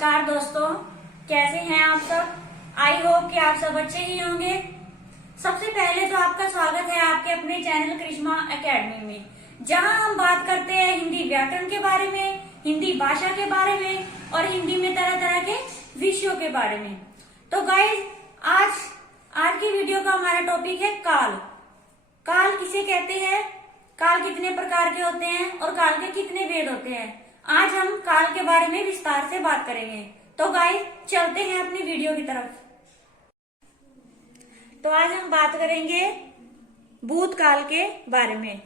नमस्कार दोस्तों, कैसे हैं आप सब। आई होप कि आप सब अच्छे ही होंगे। सबसे पहले तो आपका स्वागत है आपके अपने चैनल करिश्मा एकेडमी में, जहां हम बात करते हैं हिंदी व्याकरण के बारे में, हिंदी भाषा के बारे में और हिंदी में तरह तरह के विषयों के बारे में। तो गाइज, आज की वीडियो का हमारा टॉपिक है काल। काल किसे कहते हैं, काल कितने प्रकार के होते हैं और काल के कितने भेद होते हैं। आज हम काल के बारे में विस्तार से बात करेंगे। तो गाइस, चलते हैं अपनी वीडियो की तरफ। तो आज हम बात करेंगे भूतकाल के बारे में।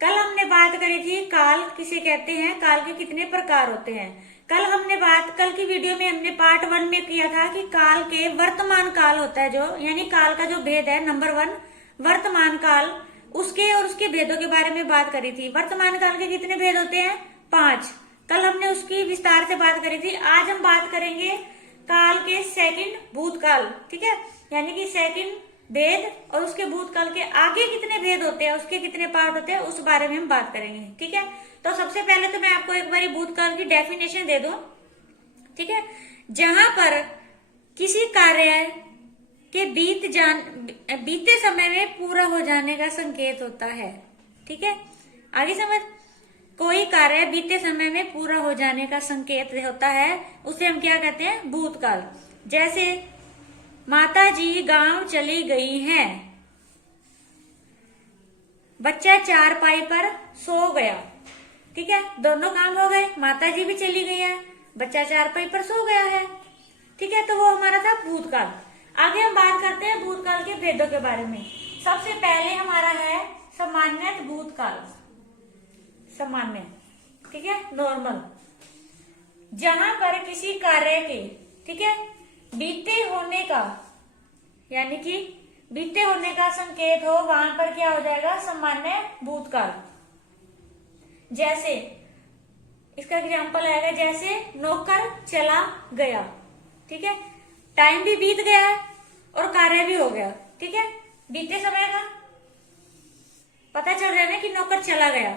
कल हमने बात करी थी काल किसे कहते हैं, काल के कितने प्रकार होते हैं। कल की वीडियो में हमने पार्ट 1 में किया था कि काल के वर्तमान काल होता है जो, यानी काल का जो भेद है नंबर 1 वर्तमान काल, उसके और उसके भेदों के बारे में बात करी थी। वर्तमान काल के कितने भेद होते हैं, 5। कल हमने उसकी विस्तार से बात करी थी। आज हम बात करेंगे काल के सेकंड भूतकाल, ठीक है, यानी कि सेकंड भेद और उसके भूतकाल के आगे कितने भेद होते हैं, उसके कितने पार्ट होते हैं, उस बारे में हम बात करेंगे। ठीक है, तो सबसे पहले तो मैं आपको एक बार भूतकाल की डेफिनेशन दे दूं। ठीक है, जहां पर किसी कार्य के बीते समय में पूरा हो जाने का संकेत होता है। ठीक है, आगे समझ। कोई कार्य बीते समय में पूरा हो जाने का संकेत होता है, उसे हम क्या कहते हैं, भूतकाल। जैसे माता जी गांव चली गई हैं, बच्चा चारपाई पर सो गया। ठीक है, दोनों काम हो गए, माता जी भी चली गई है, बच्चा चारपाई पर सो गया है। ठीक है, तो वो हमारा था भूतकाल। आगे हम बात करते हैं भूतकाल के भेदों के बारे में। सबसे पहले हमारा है सामान्य भूतकाल। सामान्य, ठीक है, नॉर्मल, जहां पर किसी कार्य के, ठीक है, बीते होने का, यानी कि बीते होने का संकेत हो, वहां पर क्या हो जाएगा, सामान्य भूतकाल। जैसे इसका एग्जांपल आएगा, जैसे नौकर चला गया। ठीक है, टाइम भी बीत गया है और कार्य भी हो गया। ठीक है, बीते समय का पता चल रहा है ना कि नौकर चला गया।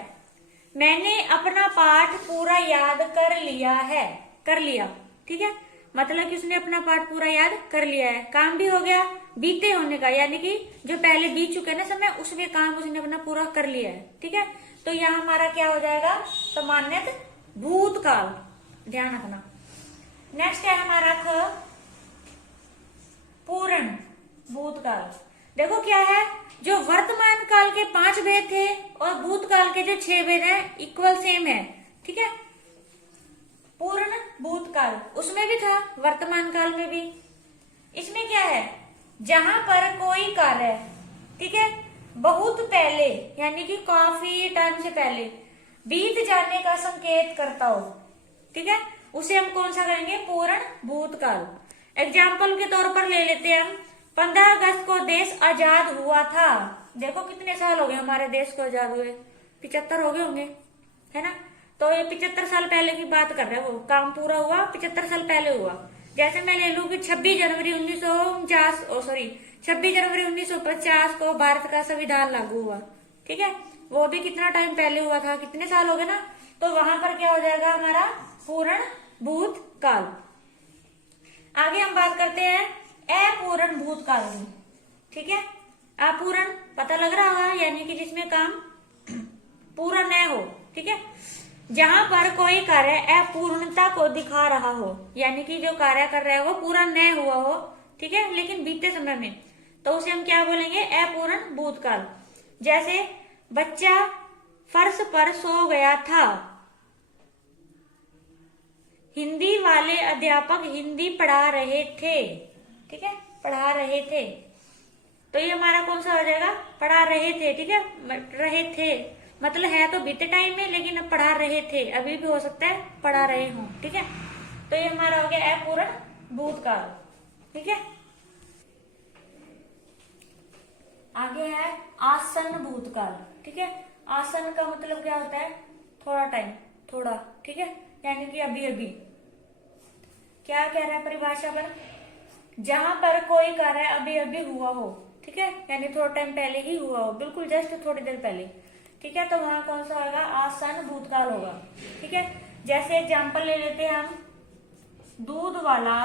मैंने अपना पाठ पूरा याद कर लिया है, कर लिया। ठीक है, मतलब कि उसने अपना पाठ पूरा याद कर लिया है, काम भी हो गया। बीते होने का, यानी कि जो पहले बीत चुका है ना समय, उसमें काम उसने अपना पूरा कर लिया है। ठीक है, तो यहाँ हमारा क्या हो जाएगा, सामान्य भूतकाल, ध्यान रखना। नेक्स्ट है हमारा पूर्ण भूतकाल। देखो क्या है, जो वर्तमान काल के 5 भेद थे और भूतकाल के जो 6 भेद हैं, इक्वल सेम है। ठीक है, पूर्ण भूतकाल उसमें भी था, वर्तमान काल में भी। इसमें क्या है, जहां पर कोई कार्य, ठीक है, बहुत पहले, यानी कि काफी टाइम से पहले बीत जाने का संकेत करता हो, ठीक है, उसे हम कौन सा कहेंगे, पूर्ण भूतकाल। एग्जाम्पल के तौर पर ले लेते हैं हम, 15 अगस्त को देश आजाद हुआ था। देखो कितने साल हो गए हमारे देश को आजाद हुए, 75 हो गए होंगे, है ना। तो ये 75 साल पहले की बात कर रहे हो, काम पूरा हुआ 75 साल पहले हुआ। जैसे मैं ले लू कि 26 जनवरी 1950 को भारत का संविधान लागू हुआ। ठीक है, वो भी कितना टाइम पहले हुआ था, कितने साल हो गए ना। तो वहां पर क्या हो जाएगा, हमारा पूर्ण भूतकाल। आगे हम बात करते हैं अपूर्ण भूतकाल की। ठीक है, अपूर्ण पता लग रहा होगा, यानी कि जिसमें काम पूरा न हो। ठीक है, जहां पर कोई कार्य अपूर्णता को दिखा रहा हो, यानी कि जो कार्य कर रहा है वो पूरा न हुआ हो, ठीक है, लेकिन बीते समय में, तो उसे हम क्या बोलेंगे, अपूर्ण भूतकाल। जैसे बच्चा फर्श पर सो गया था, हिंदी वाले अध्यापक हिंदी पढ़ा रहे थे। ठीक है, पढ़ा रहे थे, तो ये हमारा कौन सा हो जाएगा, पढ़ा रहे थे। ठीक है, रहे थे मतलब है तो बीते टाइम में, लेकिन अब पढ़ा रहे थे, अभी भी हो सकता है पढ़ा रहे हों। ठीक है, तो ये हमारा हो गया अपूर्ण भूतकाल। ठीक है, आगे है आसन्न भूतकाल। ठीक है, आसन्न का मतलब क्या होता है, थोड़ा टाइम, थोड़ा। ठीक है, यानी कि अभी अभी। क्या कह रहा है परिभाषा पर, जहां पर कोई कार्य अभी अभी हुआ हो, ठीक है, यानी थोड़ा टाइम पहले ही हुआ हो, बिल्कुल जस्ट थोड़ी देर पहले। ठीक है, तो वहां कौन सा होगा, आसन्न भूतकाल होगा। ठीक है, जैसे एग्जांपल ले लेते हैं हम, दूध वाला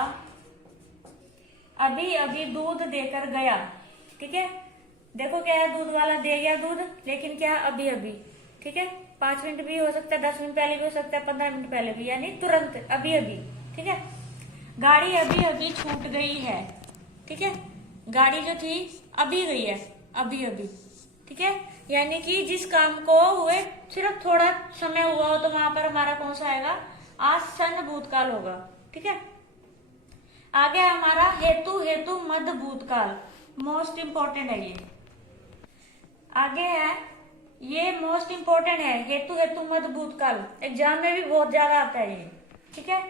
अभी अभी दूध देकर गया। ठीक है, देखो क्या है, दूध वाला दे गया दूध, लेकिन क्या, अभी अभी। ठीक है, 5 मिनट भी हो सकता है, 10 मिनट पहले भी हो सकता है, 15 मिनट पहले भी, यानी तुरंत, अभी अभी। ठीक है, गाड़ी अभी अभी छूट गई है। ठीक है, गाड़ी जो थी अभी गई है, अभी अभी। ठीक है, यानी कि जिस काम को हुए सिर्फ थोड़ा समय हुआ हो, तो वहां पर हमारा कौन सा आएगा, आसन्न भूतकाल होगा। ठीक है, आगे हमारा हेतु हेतु मध्य भूतकाल, मोस्ट इंपॉर्टेंट है ये। आगे है, ये मोस्ट इंपॉर्टेंट है, हेतु हेतु मध्य भूतकाल, एग्जाम में भी बहुत ज्यादा आता है ये। ठीक है,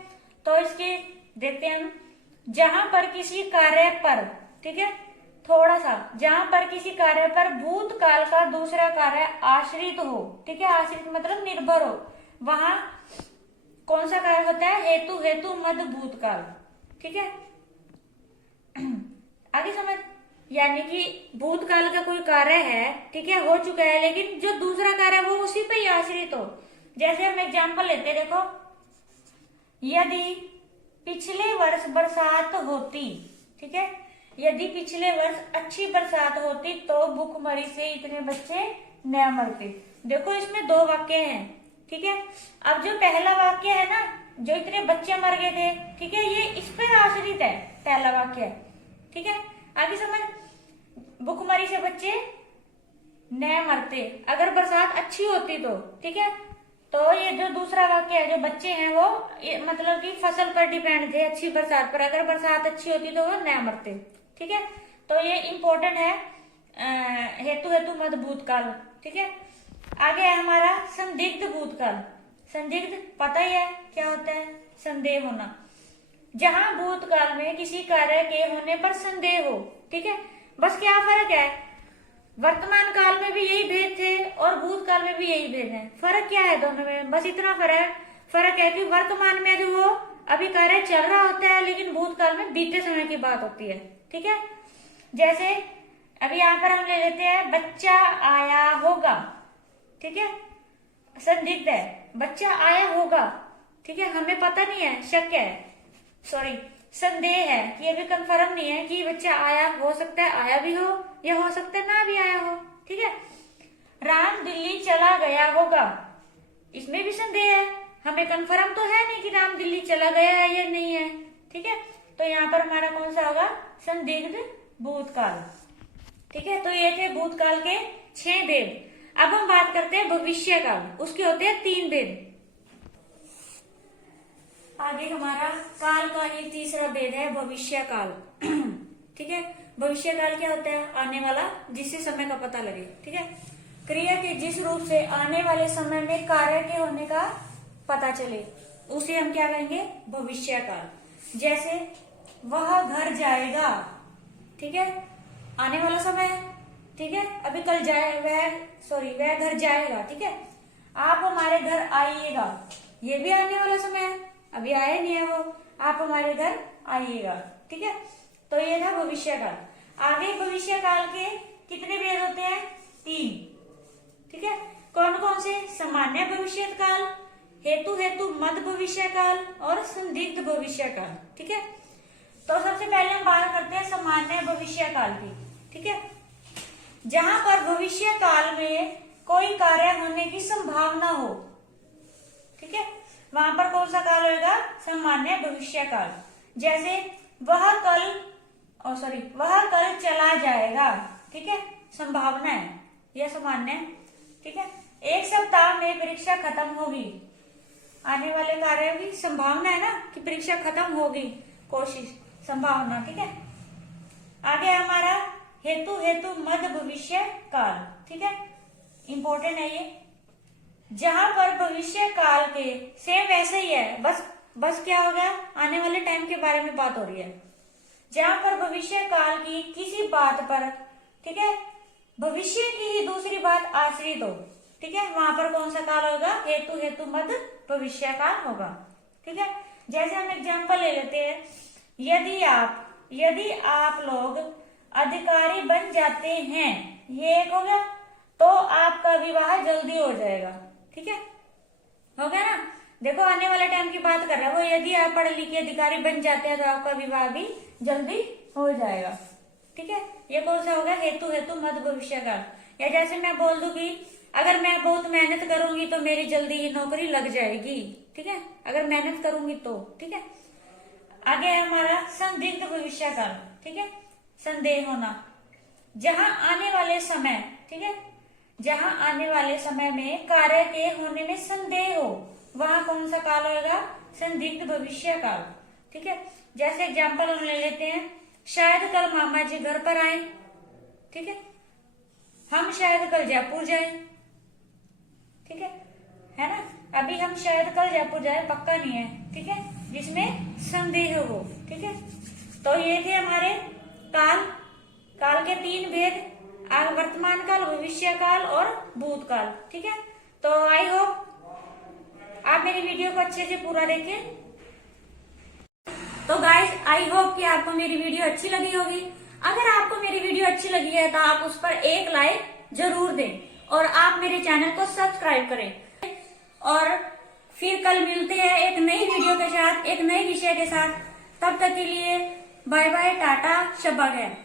तो इसके देखते हैं हम। जहां पर किसी कार्य पर, ठीक है, थोड़ा सा, जहां पर किसी कार्य पर भूतकाल का दूसरा कार्य आश्रित हो, ठीक है, आश्रित मतलब निर्भर हो, वहां कौन सा कार्य होता है, हेतु हेतु मध्य भूतकाल। ठीक है, आगे समझ, यानी कि भूतकाल का कोई कार्य है, ठीक है, हो चुका है, लेकिन जो दूसरा कार्य है वो उसी पे ही आश्रित हो। जैसे हम एग्जाम्पल लेते हैं, देखो, यदि पिछले वर्ष बरसात होती, ठीक है, यदि पिछले वर्ष अच्छी बरसात होती तो भूखमरी से इतने बच्चे न मरते। देखो इसमें 2 वाक्य हैं। ठीक है, अब जो पहला वाक्य है ना, जो इतने बच्चे मर गए थे, ठीक है, ये इस पर आश्रित है, पहला वाक्य। ठीक है, आगे समझ, भूखमरी से बच्चे न मरते अगर बरसात अच्छी होती तो। ठीक है, तो ये जो दूसरा वाक्य है, जो बच्चे हैं वो मतलब कि फसल पर डिपेंड थे, अच्छी बरसात पर, अगर बरसात अच्छी होती तो वो न मरते। ठीक है, तो ये इंपॉर्टेंट है, हेतु हेतु मध्य भूतकाल। ठीक है, आगे है हमारा संदिग्ध भूतकाल। संदिग्ध पता ही है क्या होता है, संदेह होना। जहां भूतकाल में किसी कार्य के होने पर संदेह हो। ठीक है, बस क्या फर्क है, वर्तमान काल में भी यही भेद थे और भूतकाल में भी यही भेद है। फर्क क्या है दोनों में, बस इतना फर्क है कि वर्तमान में जो वो अभी कार्य चल रहा होता है, लेकिन भूतकाल में बीते समय की बात होती है। ठीक है, जैसे अभी यहाँ पर हम ले लेते हैं, बच्चा आया होगा। ठीक है, संदिग्ध है, बच्चा आया होगा। ठीक है, हमें पता नहीं है, शक है, सॉरी संदेह है कि अभी कंफर्म नहीं है कि बच्चा आया, हो सकता है आया भी हो या हो सकता है ना भी आया हो। ठीक है, राम दिल्ली चला गया होगा, इसमें भी संदेह है, हमें कंफर्म तो है नहीं कि राम दिल्ली चला गया है या नहीं है। ठीक है, तो यहाँ पर हमारा कौन सा होगा, संदिग्ध भूतकाल। ठीक है, तो ये थे भूतकाल के 6 भेद। अब हम बात करते हैं भविष्य काल, उसके होते हैं 3 भेद। आगे हमारा काल का ये तीसरा भेद है, भविष्य काल। ठीक है, भविष्य काल क्या होता है, आने वाला, जिससे समय का पता लगे। ठीक है, क्रिया के जिस रूप से आने वाले समय में कार्य के होने का पता चले, उसे हम क्या कहेंगे, भविष्य काल। जैसे वह घर जाएगा, ठीक है, आने वाला समय है। ठीक है, अभी कल जाए, वह घर जाएगा। ठीक है, आप हमारे घर आइएगा, ये भी आने वाला समय है, अभी आए नहीं है वो, आप हमारे घर आइएगा। ठीक है, तो ये था भविष्य काल। आगे भविष्य काल के कितने भेद होते हैं, 3। ठीक है, कौन कौन से, सामान्य भविष्य काल, हेतु हेतु मध्य भविष्य काल और संदिग्ध भविष्य काल। ठीक है, तो सबसे पहले हम बात करते हैं सामान्य भविष्य काल की। ठीक है, जहां पर भविष्य काल में कोई कार्य होने की संभावना हो, ठीक है, वहां पर कौन सा काल होगा, सामान्य भविष्य काल। जैसे वह कल चला जाएगा। ठीक है, संभावना है यह सामान्य। ठीक है, 1 सप्ताह में परीक्षा खत्म होगी, आने वाले कार्य की संभावना है ना कि परीक्षा खत्म होगी, कोशिश, संभावना। ठीक है, आगे हमारा हेतु हेतु मध्य भविष्य काल। ठीक है, इंपॉर्टेंट है ये, जहां पर भविष्य काल के सेम वैसे ही है, बस क्या हो गया, आने वाले टाइम के बारे में बात हो रही है। जहां पर भविष्य काल की किसी बात पर, ठीक है, भविष्य की ही दूसरी बात आश्रित हो, ठीक है, वहां पर कौन सा काल होगा, हेतु हेतु मध्य भविष्य काल होगा। ठीक है, जैसे हम एग्जाम्पल ले लेते हैं, यदि आप लोग अधिकारी बन जाते हैं, ये एक हो गया, तो आपका विवाह जल्दी हो जाएगा। ठीक है, हो गया ना, देखो आने वाले टाइम की बात कर रहा है वो, यदि आप पढ़े लिखे अधिकारी बन जाते हैं तो आपका विवाह भी जल्दी हो जाएगा। ठीक है, ये कौन सा होगा, हेतु हेतु मध्य भविष्य काल। या जैसे मैं बोल दूं कि अगर मैं बहुत मेहनत करूंगी तो मेरी जल्दी ही नौकरी लग जाएगी। ठीक है, अगर मेहनत करूंगी तो। ठीक है, आगे है हमारा संदिग्ध भविष्य काल। ठीक है, संदेह होना, जहां आने वाले समय, ठीक है, जहां आने वाले समय में कार्य के होने में संदेह हो, वहां कौन सा काल होगा, संदिग्ध भविष्य काल। ठीक है, जैसे एग्जाम्पल हम ले लेते हैं, शायद कल मामा जी घर पर आए। ठीक है, हम शायद कल जयपुर जाए। ठीक है ना, अभी हम शायद कल जयपुर जाए, पक्का नहीं है। ठीक है, जिसमें संदेह हो। ठीक है, तो ये थे हमारे काल, काल के 3 भेद, वर्तमान काल, भविष्य काल और भूतकाल। ठीक है, तो आई होप आप मेरी वीडियो को अच्छे से पूरा देखें। तो गाइस आई होप कि आपको मेरी वीडियो अच्छी लगी होगी। अगर आपको मेरी वीडियो अच्छी लगी है तो आप उस पर एक लाइक जरूर दें और आप मेरे चैनल को सब्सक्राइब करें। और फिर कल मिलते हैं एक नई वीडियो के साथ, एक नए विषय के साथ। तब तक के लिए बाय बाय, टाटा, शब्बा खैर।